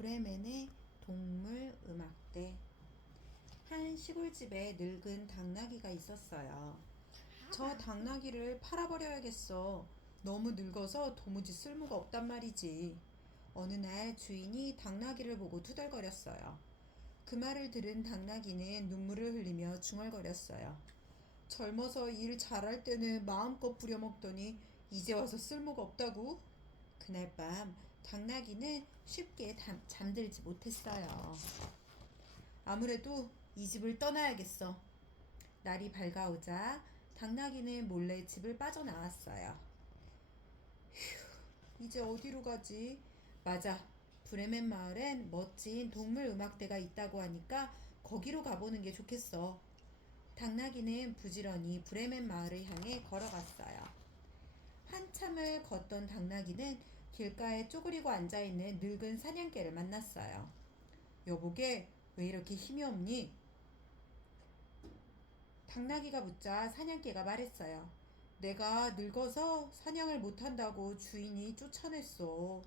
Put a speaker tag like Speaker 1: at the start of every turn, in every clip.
Speaker 1: 브레멘의 동물 음악대. 한 시골집에 늙은 당나귀가 있었어요. 저 당나귀를 팔아버려야겠어. 너무 늙어서 도무지 쓸모가 없단 말이지. 어느 날 주인이 당나귀를 보고 투덜거렸어요. 그 말을 들은 당나귀는 눈물을 흘리며 중얼거렸어요. 젊어서 일 잘할 때는 마음껏 부려먹더니 이제 와서 쓸모가 없다고? 그날 밤 당나귀는 쉽게 담- 잠들지 못했어요. 아무래도 이 집을 떠나야겠어. 날이 밝아오자 당나귀는 몰래 집을 빠져나왔어요. 휴, 이제 어디로 가지? 맞아. 브레멘 마을엔 멋진 동물 음악대가 있다고 하니까 거기로 가보는 게 좋겠어. 당나귀는 부지런히 브레멘 마을을 향해 걸어갔어요. 한참을 걷던 당나귀는 길가에 쪼그리고 앉아있는 늙은 사냥개를 만났어요. 여보게, 왜 이렇게 힘이 없니? 당나귀가 묻자 사냥개가 말했어요. 내가 늙어서 사냥을 못한다고 주인이 쫓아냈어.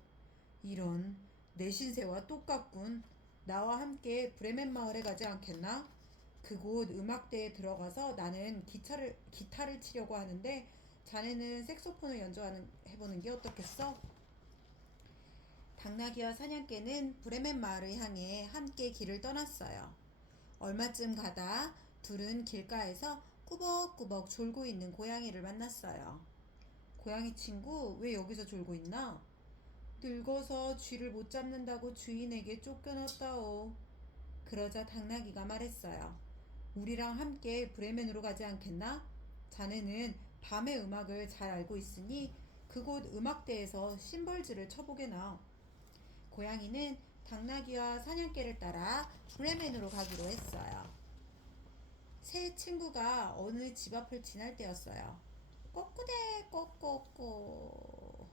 Speaker 1: 이런 내 신세와 똑같군. 나와 함께 브레멘 마을에 가지 않겠나? 그곳 음악대에 들어가서 나는 기타를 기타를 치려고 하는데 자네는 색소폰을 연주하는 해보는 게 어떻겠어? 당나귀와 사냥개는 브레멘 마을을 향해 함께 길을 떠났어요. 얼마쯤 가다 둘은 길가에서 꾸벅꾸벅 졸고 있는 고양이를 만났어요. 고양이 친구, 왜 여기서 졸고 있나? 늙어서 쥐를 못 잡는다고 주인에게 쫓겨났다오. 그러자 당나귀가 말했어요. 우리랑 함께 브레멘으로 가지 않겠나? 자네는 밤의 음악을 잘 알고 있으니 그곳 음악대에서 심벌즈를 쳐보게나. 고양이는 당나귀와 사냥개를 따라 브레멘으로 가기로 했어요. 새 친구가 어느 집 앞을 지날 때였어요. 꼬꾸대 꼬꼬꼬.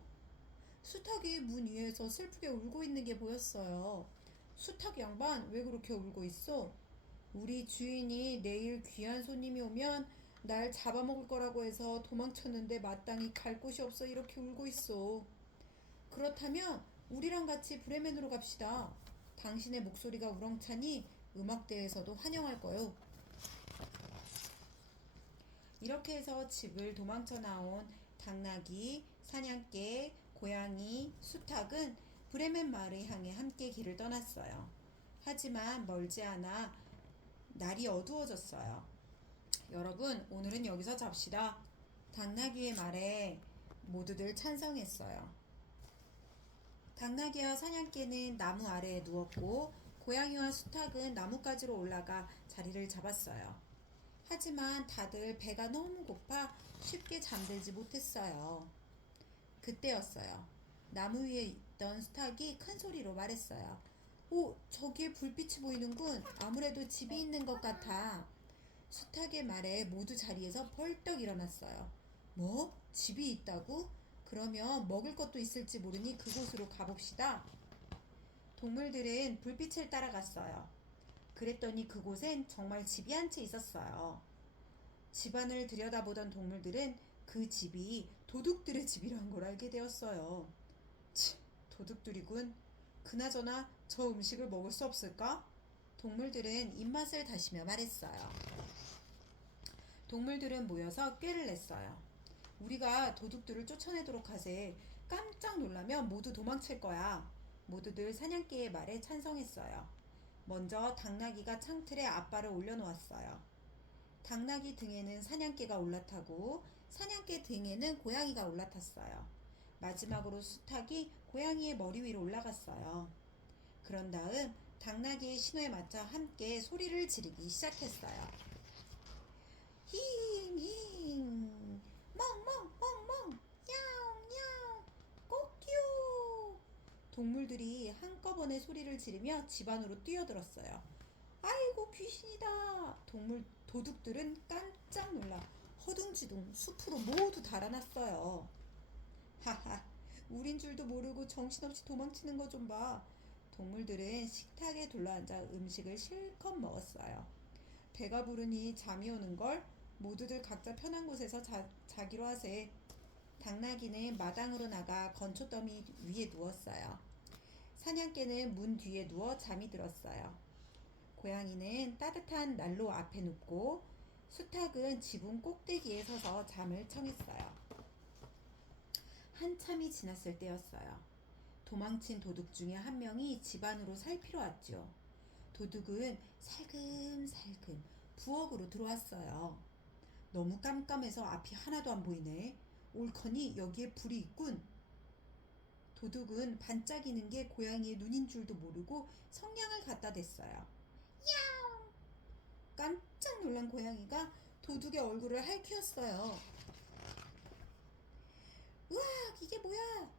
Speaker 1: 수탉이 문 위에서 슬프게 울고 있는 게 보였어요. 수탉 양반 왜 그렇게 울고 있어? 우리 주인이 내일 귀한 손님이 오면 날 잡아먹을 거라고 해서 도망쳤는데 마땅히 갈 곳이 없어 이렇게 울고 있어. 그렇다면 우리랑 같이 브레멘으로 갑시다. 당신의 목소리가 우렁차니 음악대에서도 환영할 거요. 이렇게 해서 집을 도망쳐 나온 당나귀, 사냥개, 고양이, 수탉은 브레멘 마을을 향해 함께 길을 떠났어요. 하지만 멀지 않아 날이 어두워졌어요. 여러분, 오늘은 여기서 잡시다. 당나귀의 말에 모두들 찬성했어요. 당나귀와 사냥개는 나무 아래에 누웠고 고양이와 수탉은 나뭇가지로 올라가 자리를 잡았어요. 하지만 다들 배가 너무 고파 쉽게 잠들지 못했어요. 그때였어요. 나무 위에 있던 수탉이 큰 소리로 말했어요. 오, 저기에 불빛이 보이는군. 아무래도 집이 있는 것 같아. 수탉의 말에 모두 자리에서 벌떡 일어났어요. 뭐? 집이 있다고? 그러면 먹을 것도 있을지 모르니 그곳으로 가봅시다. 동물들은 불빛을 따라갔어요. 그랬더니 그곳엔 정말 집이 한 채 있었어요. 집안을 들여다보던 동물들은 그 집이 도둑들의 집이란 걸 알게 되었어요. 치, 도둑들이군. 그나저나 저 음식을 먹을 수 없을까? 동물들은 입맛을 다시며 말했어요. 동물들은 모여서 꾀를 냈어요. 우리가 도둑들을 쫓아내도록 하세. 깜짝 놀라면 모두 도망칠 거야. 모두들 사냥개의 말에 찬성했어요. 먼저 당나귀가 창틀에 앞발을 올려놓았어요. 당나귀 등에는 사냥개가 올라타고 사냥개 등에는 고양이가 올라탔어요. 마지막으로 수탉이 고양이의 머리 위로 올라갔어요. 그런 다음 당나귀의 신호에 맞춰 함께 소리를 지르기 시작했어요. 힝, 힝, 멍, 멍, 멍, 멍, 야옹, 야옹, 꼬끼요. 동물들이 한꺼번에 소리를 지르며 집 안으로 뛰어들었어요. 아이고 귀신이다. 동물 도둑들은 깜짝 놀라 허둥지둥 숲으로 모두 달아났어요. 하하, 우린 줄도 모르고 정신없이 도망치는 거 좀 봐. 동물들은 식탁에 둘러앉아 음식을 실컷 먹었어요. 배가 부르니 잠이 오는 걸 모두들 각자 편한 곳에서 자, 자기로 하세. 당나귀는 마당으로 나가 건초더미 위에 누웠어요. 사냥개는 문 뒤에 누워 잠이 들었어요. 고양이는 따뜻한 난로 앞에 눕고 수탉은 지붕 꼭대기에 서서 잠을 청했어요. 한참이 지났을 때였어요. 도망친 도둑 중에 한 명이 집 안으로 살피러 왔죠. 도둑은 살금살금 부엌으로 들어왔어요. 너무 깜깜해서 앞이 하나도 안 보이네. 옳거니 여기에 불이 있군. 도둑은 반짝이는 게 고양이의 눈인 줄도 모르고 성냥을 갖다 댔어요. 야옹! 깜짝 놀란 고양이가 도둑의 얼굴을 핥히었어요. 으악! 이게 뭐야?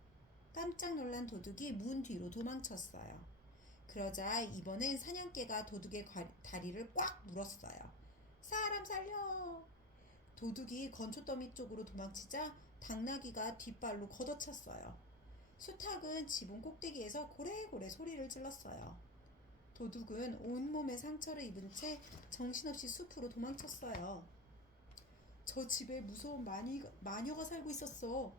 Speaker 1: 깜짝 놀란 도둑이 문 뒤로 도망쳤어요. 그러자 이번엔 사냥개가 도둑의 과- 다리를 꽉 물었어요. 사람 살려! 도둑이 건초더미 쪽으로 도망치자 당나귀가 뒷발로 걷어찼어요. 수탉은 지붕 꼭대기에서 고래고래 소리를 질렀어요. 도둑은 온몸에 상처를 입은 채 정신없이 숲으로 도망쳤어요. 저 집에 무서운 마니, 마녀가 살고 있었어.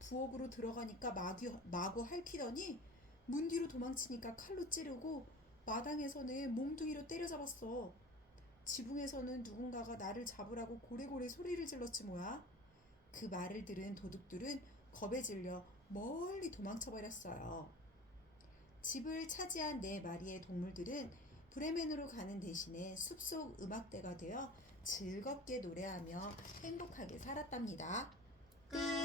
Speaker 1: 부엌으로 들어가니까 마귀, 마구 핥히더니 문 뒤로 도망치니까 칼로 찌르고 마당에서는 몽둥이로 때려잡았어. 지붕에서는 누군가가 나를 잡으라고 고래고래 소리를 질렀지 뭐야. 그 말을 들은 도둑들은 겁에 질려 멀리 도망쳐 버렸어요. 집을 차지한 네 마리의 동물들은 브레멘으로 가는 대신에 숲속 음악대가 되어 즐겁게 노래하며 행복하게 살았답니다. 끝!